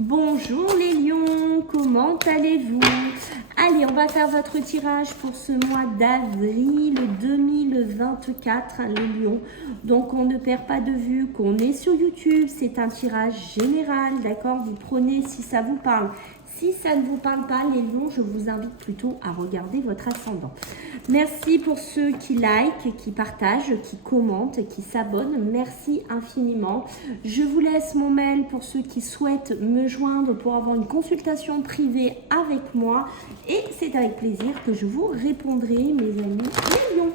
Bonjour les lions, comment allez-vous? Allez, on va faire votre tirage pour ce mois d'avril 2024, les lions. Donc, on ne perd pas de vue qu'on est sur YouTube. C'est un tirage général, d'accord? Vous prenez si ça vous parle. Si ça ne vous parle pas, les lions, je vous invite plutôt à regarder votre ascendant. Merci pour ceux qui like, qui partagent, qui commentent, qui s'abonnent. Merci infiniment. Je vous laisse mon mail pour ceux qui souhaitent me joindre pour avoir une consultation privée avec moi. Et c'est avec plaisir que je vous répondrai, mes amis les lions.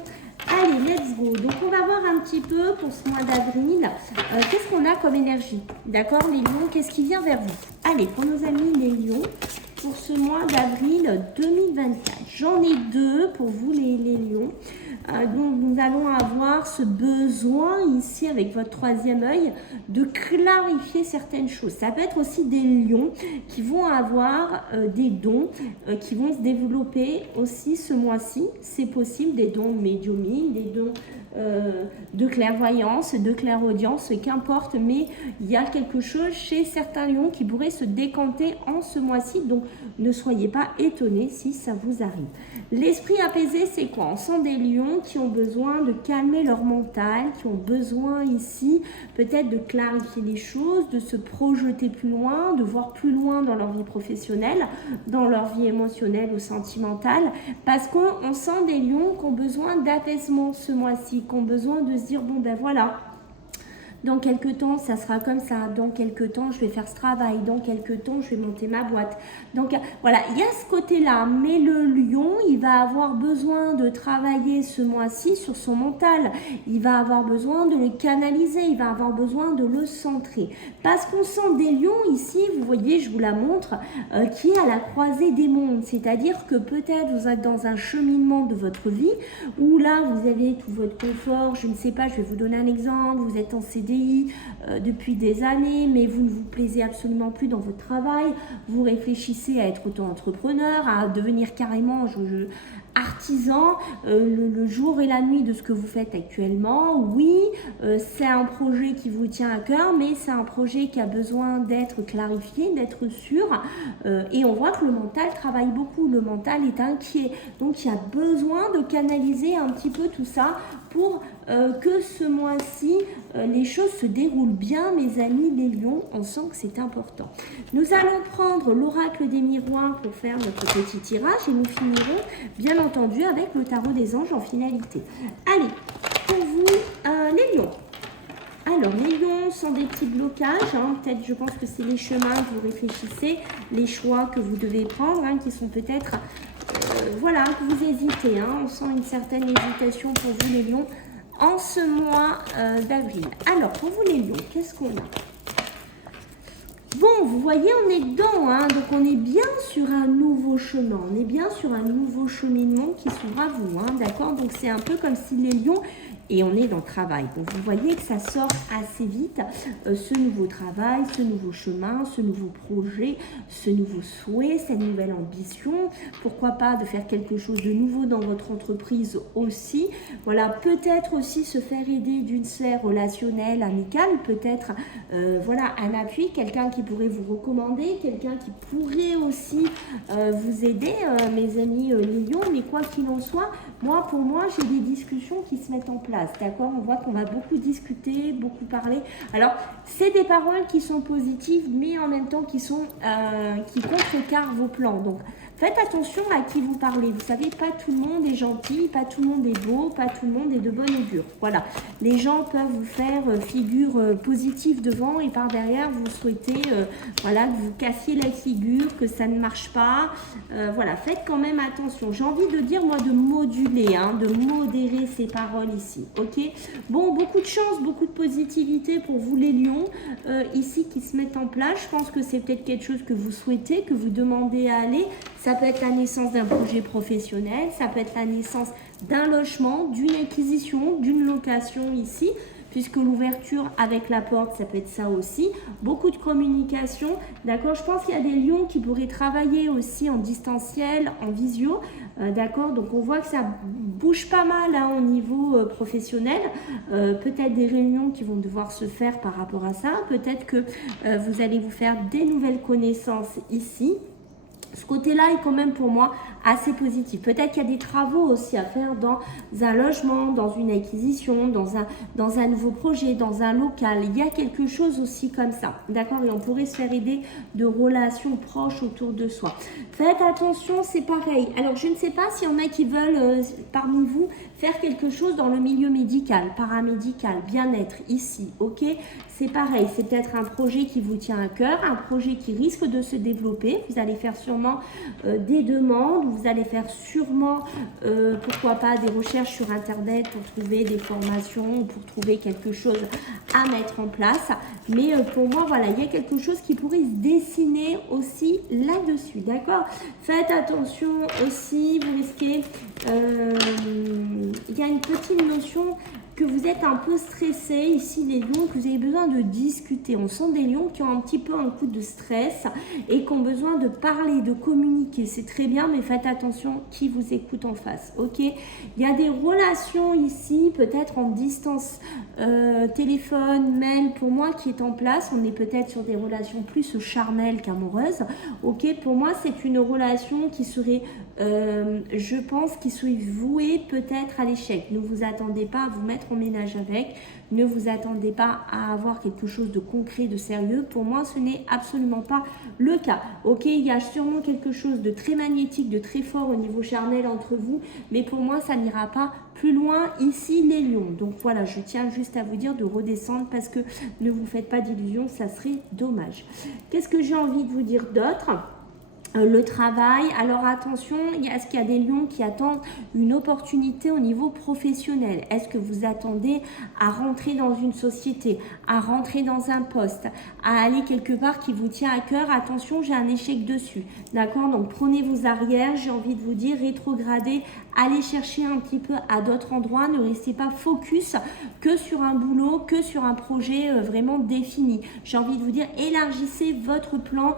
Allez, let's go. Donc, on va voir un petit peu pour ce mois d'avril, qu'est-ce qu'on a comme énergie. D'accord, les lions, qu'est-ce qui vient vers vous? Allez, pour nos amis les lions, pour ce mois d'avril 2024. J'en ai deux pour vous, les lions. Donc, nous allons avoir ce besoin ici, avec votre troisième œil, de clarifier certaines choses. Ça peut être aussi des lions qui vont avoir des dons qui vont se développer aussi ce mois-ci. C'est possible, des dons médiumniques, des dons de clairvoyance, de clairaudience, qu'importe, mais il y a quelque chose chez certains lions qui pourrait se décanter en ce mois-ci, donc ne soyez pas étonnés si ça vous arrive. L'esprit apaisé, c'est quoi? On sent des lions qui ont besoin de calmer leur mental, qui ont besoin ici peut-être de clarifier les choses, de se projeter plus loin, de voir plus loin dans leur vie professionnelle, dans leur vie émotionnelle ou sentimentale, parce qu'on sent des lions qui ont besoin d'apaisement ce mois-ci, qui ont besoin de se dire, bon ben voilà, dans quelques temps, ça sera comme ça. Dans quelques temps, je vais faire ce travail. Dans quelques temps, je vais monter ma boîte. Donc, voilà, il y a ce côté-là. Mais le lion, il va avoir besoin de travailler ce mois-ci sur son mental. Il va avoir besoin de le canaliser. Il va avoir besoin de le centrer. Parce qu'on sent des lions ici, vous voyez, je vous la montre, qui est à la croisée des mondes. C'est-à-dire que peut-être vous êtes dans un cheminement de votre vie où là, vous avez tout votre confort. Je ne sais pas, je vais vous donner un exemple. Vous êtes en CDI depuis des années, mais vous ne vous plaisez absolument plus dans votre travail, vous réfléchissez à être auto-entrepreneur, à devenir carrément artisan le jour et la nuit de ce que vous faites actuellement. Oui, c'est un projet qui vous tient à cœur, mais c'est un projet qui a besoin d'être clarifié, d'être sûr, et on voit que le mental travaille beaucoup, le mental est inquiet, donc il y a besoin de canaliser un petit peu tout ça pour que ce mois-ci, les choses se déroulent bien, mes amis les lions. On sent que c'est important. Nous allons prendre l'oracle des miroirs pour faire notre petit tirage et nous finirons, bien entendu, avec le tarot des anges en finalité. Allez, pour vous, les lions. Alors, les lions sont des petits blocages. Hein. Peut-être, je pense que c'est les chemins que vous réfléchissez, les choix que vous devez prendre, hein, qui sont peut-être... voilà, que vous hésitez. Hein. On sent une certaine hésitation pour vous, les lions, en ce mois d'avril. Alors, pour vous, les lions, qu'est-ce qu'on a? Bon, vous voyez, on est dedans, hein, donc on est bien sur un nouveau chemin, on est bien sur un nouveau cheminement qui s'ouvre à vous, hein, d'accord? Donc c'est un peu comme si les lions, et on est dans le travail, donc vous voyez que ça sort assez vite, ce nouveau travail, ce nouveau chemin, ce nouveau projet, ce nouveau souhait, cette nouvelle ambition, pourquoi pas de faire quelque chose de nouveau dans votre entreprise aussi, voilà, peut-être aussi se faire aider d'une sphère relationnelle, amicale, peut-être, voilà, un appui, quelqu'un qui pourrait vous recommander, quelqu'un qui pourrait aussi vous aider, mes amis les lions, mais quoi qu'il en soit, pour moi, j'ai des discussions qui se mettent en place, d'accord? On voit qu'on va beaucoup discuter, beaucoup parler. Alors, c'est des paroles qui sont positives, mais en même temps qui contrecarrent vos plans. Donc, faites attention à qui vous parlez. Vous savez, pas tout le monde est gentil, pas tout le monde est beau, pas tout le monde est de bonne augure. Voilà, les gens peuvent vous faire figure positive devant et par derrière, vous souhaitez voilà, que vous cassiez la figure, que ça ne marche pas. Voilà, faites quand même attention. J'ai envie de dire, moi, de moduler, hein, de modérer ces paroles ici. Ok? Bon, beaucoup de chance, beaucoup de positivité pour vous, les lions, ici qui se mettent en place. Je pense que c'est peut-être quelque chose que vous souhaitez, que vous demandez à aller. Ça peut être la naissance d'un projet professionnel, ça peut être la naissance d'un logement, d'une acquisition, d'une location ici, puisque l'ouverture avec la porte, ça peut être ça aussi. Beaucoup de communication, d'accord? Je pense qu'il y a des lions qui pourraient travailler aussi en distanciel, en visio, d'accord? Donc on voit que ça bouge pas mal hein, au niveau professionnel. Peut-être des réunions qui vont devoir se faire par rapport à ça. Peut-être que vous allez vous faire des nouvelles connaissances ici. Ce côté-là est quand même pour moi assez positif. Peut-être qu'il y a des travaux aussi à faire dans un logement, dans une acquisition, dans un nouveau projet, dans un local. Il y a quelque chose aussi comme ça, d'accord? Et on pourrait se faire aider de relations proches autour de soi. Faites attention, c'est pareil. Alors, je ne sais pas s'il y en a qui veulent, parmi vous, faire quelque chose dans le milieu médical, paramédical, bien-être, ici, ok? C'est pareil, c'est peut-être un projet qui vous tient à cœur, un projet qui risque de se développer. Vous allez faire sûrement des demandes, vous allez faire sûrement, pourquoi pas, des recherches sur Internet pour trouver des formations, pour trouver quelque chose à mettre en place. Mais pour moi, voilà, il y a quelque chose qui pourrait se dessiner aussi là-dessus, d'accord? Faites attention aussi, vous risquez, il y a une petite notion que vous êtes un peu stressé ici les lions, que vous avez besoin de discuter. On sent des lions qui ont un petit peu un coup de stress et qui ont besoin de parler, de communiquer. C'est très bien, mais faites attention qui vous écoute en face, ok? Il y a des relations ici, peut-être en distance, téléphone, mail, pour moi qui est en place. On est peut-être sur des relations plus charnelles qu'amoureuses, ok? Pour moi, c'est une relation qui serait, je pense, qui serait vouée peut-être à l'échec. Ne vous attendez pas à vous mettre en ménage avec, ne vous attendez pas à avoir quelque chose de concret, de sérieux. Pour moi, ce n'est absolument pas le cas. Ok, il y a sûrement quelque chose de très magnétique, de très fort au niveau charnel entre vous, mais pour moi, ça n'ira pas plus loin ici les lions. Donc voilà, je tiens juste à vous dire de redescendre parce que ne vous faites pas d'illusions, ça serait dommage. Qu'est-ce que j'ai envie de vous dire d'autre ? Le travail, alors attention, est-ce qu'il y a des lions qui attendent une opportunité au niveau professionnel? Est-ce que vous attendez à rentrer dans une société, à rentrer dans un poste, à aller quelque part qui vous tient à cœur? Attention, j'ai un échec dessus, d'accord? Donc prenez vos arrières, j'ai envie de vous dire, rétrogradez, allez chercher un petit peu à d'autres endroits, ne restez pas focus que sur un boulot, que sur un projet vraiment défini. J'ai envie de vous dire, élargissez votre plan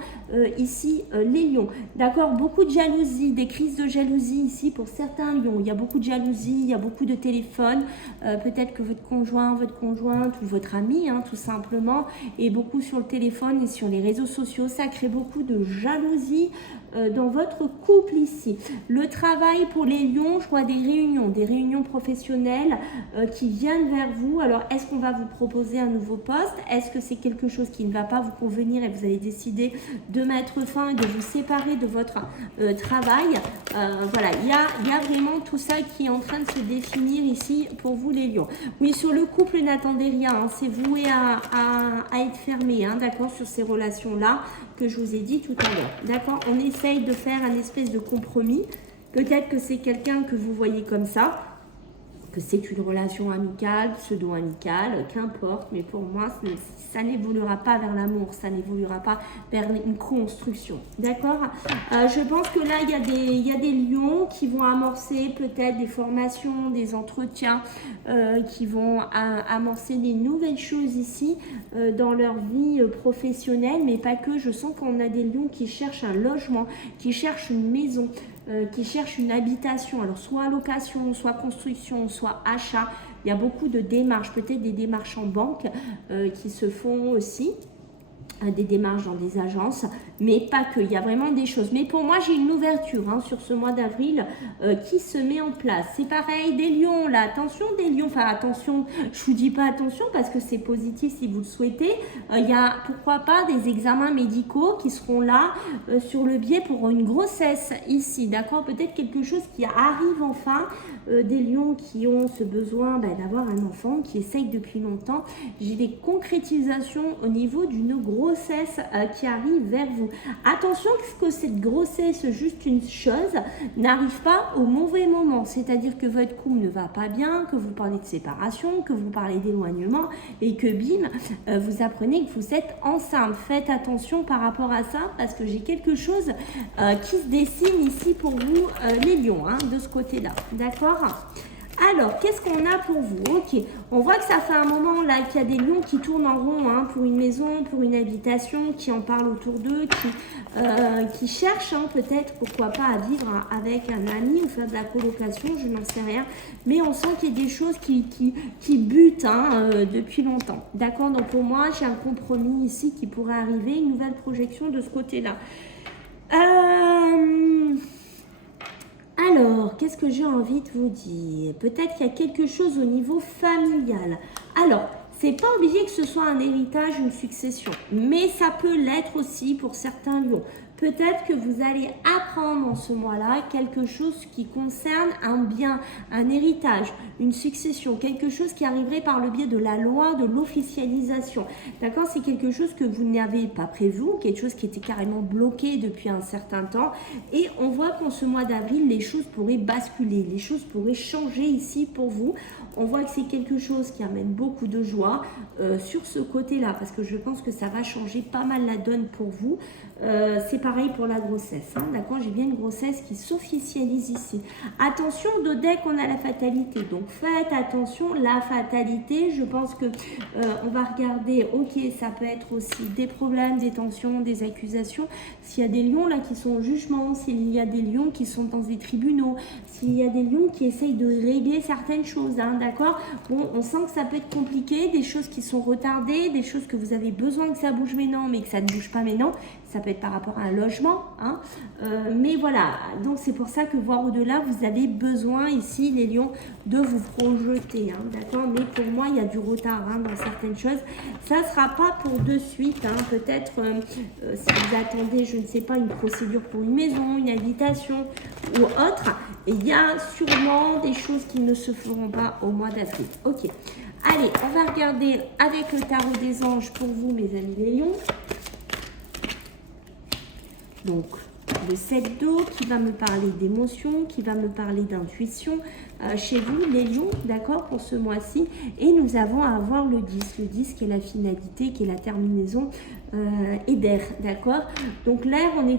ici, les lions. D'accord, beaucoup de jalousie, des crises de jalousie ici pour certains lions. Il y a beaucoup de jalousie, il y a beaucoup de téléphones. Peut-être que votre conjoint, votre conjointe ou votre ami, hein, tout simplement, est beaucoup sur le téléphone et sur les réseaux sociaux. Ça crée beaucoup de jalousie dans votre couple ici. Le travail pour les lions, je vois des réunions professionnelles qui viennent vers vous. Alors, est-ce qu'on va vous proposer un nouveau poste? Est-ce que c'est quelque chose qui ne va pas vous convenir et vous allez décider de mettre fin et de vous séparer de votre travail? Voilà, il y a vraiment tout ça qui est en train de se définir ici pour vous les lions. Oui, sur le couple, n'attendez rien, hein, c'est voué à être fermé, hein, d'accord, sur ces relations-là que je vous ai dit tout à l'heure, d'accord? On essaye de faire un espèce de compromis. Peut-être que c'est quelqu'un que vous voyez comme ça, que c'est une relation amicale, pseudo-amicale, qu'importe, mais pour moi, ça n'évoluera pas vers l'amour, ça n'évoluera pas vers une construction, d'accord? Je pense que là, il y a des lions qui vont amorcer peut-être des formations, des entretiens, qui vont amorcer des nouvelles choses ici dans leur vie professionnelle, mais pas que. Je sens qu'on a des lions qui cherchent un logement, qui cherchent une maison, qui cherchent une habitation, alors soit location, soit construction, soit achat. Il y a beaucoup de démarches, peut-être des démarches en banque qui se font aussi, des démarches dans des agences, mais pas que, il y a vraiment des choses. Mais pour moi, j'ai une ouverture hein, sur ce mois d'avril qui se met en place. C'est pareil, des lions, là, attention des lions, enfin attention, je vous dis pas attention parce que c'est positif si vous le souhaitez. Il y a, pourquoi pas, des examens médicaux qui seront là sur le biais pour une grossesse ici, d'accord? Peut-être quelque chose qui arrive enfin, des lions qui ont ce besoin d'avoir un enfant, qui essayent depuis longtemps. J'ai des concrétisations au niveau d'une grossesse qui arrive vers vous. Attention que cette grossesse, juste une chose, n'arrive pas au mauvais moment. C'est-à-dire que votre couple ne va pas bien, que vous parlez de séparation, que vous parlez d'éloignement et que bim, vous apprenez que vous êtes enceinte. Faites attention par rapport à ça parce que j'ai quelque chose qui se dessine ici pour vous, les lions, hein, de ce côté-là. D'accord ? Alors, qu'est-ce qu'on a pour vous? Ok, on voit que ça fait un moment là qu'il y a des lions qui tournent en rond hein, pour une maison, pour une habitation, qui en parlent autour d'eux, qui cherchent hein, peut-être, pourquoi pas, à vivre avec un ami ou faire de la colocation, je n'en sais rien. Mais on sent qu'il y a des choses qui butent hein, depuis longtemps. D'accord, donc pour moi, j'ai un compromis ici qui pourrait arriver, une nouvelle projection de ce côté-là. Alors, qu'est-ce que j'ai envie de vous dire? Peut-être qu'il y a quelque chose au niveau familial. Alors, c'est pas obligé que ce soit un héritage, une succession, mais ça peut l'être aussi pour certains lions. Peut-être que vous allez apprendre en ce mois-là quelque chose qui concerne un bien, un héritage, une succession, quelque chose qui arriverait par le biais de la loi, de l'officialisation. D'accord? C'est quelque chose que vous n'avez pas prévu, quelque chose qui était carrément bloqué depuis un certain temps. Et on voit qu'en ce mois d'avril, les choses pourraient basculer, les choses pourraient changer ici pour vous. On voit que c'est quelque chose qui amène beaucoup de joie sur ce côté-là, parce que je pense que ça va changer pas mal la donne pour vous. C'est pareil pour la grossesse, hein, d'accord? J'ai bien une grossesse qui s'officialise ici. Attention, de deck, on a la fatalité. Donc, faites attention, la fatalité, je pense que on va regarder, ok, ça peut être aussi des problèmes, des tensions, des accusations. S'il y a des lions là qui sont au jugement, s'il y a des lions qui sont dans des tribunaux, s'il y a des lions qui essayent de régler certaines choses, hein, d'accord? Bon, on sent que ça peut être compliqué, des choses qui sont retardées, des choses que vous avez besoin que ça bouge maintenant, mais que ça ne bouge pas maintenant. Ça peut être par rapport à un logement, hein. Mais voilà, donc c'est pour ça que voir au-delà, vous avez besoin ici, les lions, de vous projeter, hein, d'accord? Mais pour moi, il y a du retard hein, dans certaines choses. Ça ne sera pas pour de suite, hein, peut-être si vous attendez, je ne sais pas, une procédure pour une maison, une habitation ou autre, il y a sûrement des choses qui ne se feront pas au mois d'avril. Ok, allez, on va regarder avec le tarot des anges pour vous, mes amis les lions. Donc, le 7 d'eau qui va me parler d'émotion, qui va me parler d'intuition chez vous, les lions, d'accord, pour ce mois-ci. Et nous avons à avoir le 10. Le 10 qui est la finalité, qui est la terminaison et d'air, d'accord. Donc l'air, on essaye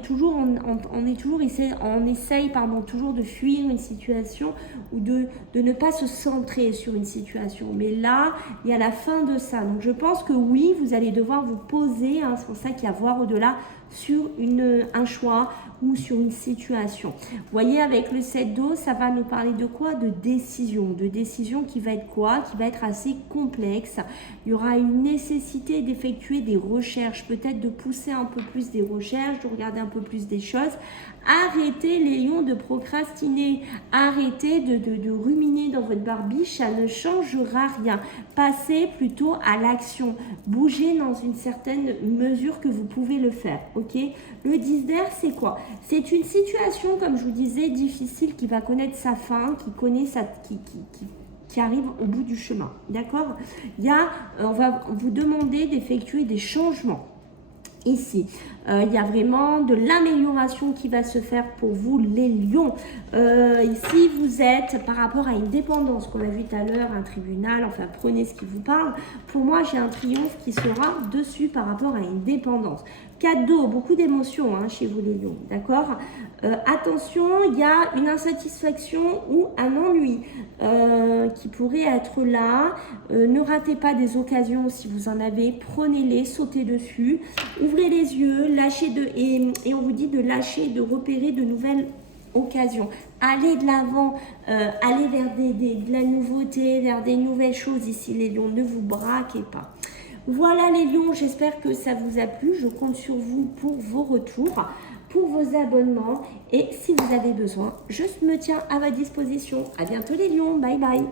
toujours de fuir une situation ou de ne pas se centrer sur une situation. Mais là, il y a la fin de ça. Donc je pense que oui, vous allez devoir vous poser, hein, c'est pour ça qu'il y a voir au-delà, sur un choix ou sur une situation. Vous voyez, avec le 7 d'eau, ça va nous parler de quoi? De décision qui va être quoi? Qui va être assez complexe. Il y aura une nécessité d'effectuer des recherches, peut-être de pousser un peu plus des recherches, de regarder un peu plus des choses. Arrêtez les lions de procrastiner, arrêtez de ruminer dans votre barbiche, ça ne changera rien. Passez plutôt à l'action, bougez dans une certaine mesure que vous pouvez le faire, ok? Le 10 d'air, c'est quoi? C'est une situation, comme je vous disais, difficile qui va connaître sa fin, qui arrive au bout du chemin, d'accord? On va vous demander d'effectuer des changements. Ici, il y a vraiment de l'amélioration qui va se faire pour vous, les lions. Ici, vous êtes par rapport à une dépendance qu'on a vu tout à l'heure, un tribunal, enfin, prenez ce qui vous parle. Pour moi, j'ai un triomphe qui sera dessus par rapport à une dépendance. 4 d'eau, beaucoup d'émotions hein, chez vous, les lions, d'accord? Attention, il y a une insatisfaction ou un ennui qui pourrait être là. Ne ratez pas des occasions si vous en avez, prenez-les, sautez dessus, ouvrez les yeux, et on vous dit de lâcher, de repérer de nouvelles occasions. Allez de l'avant, allez vers de la nouveauté, vers des nouvelles choses ici, les lions, ne vous braquez pas. Voilà les lions, j'espère que ça vous a plu. Je compte sur vous pour vos retours, pour vos abonnements. Et si vous avez besoin, je me tiens à votre disposition. À bientôt les lions, bye bye.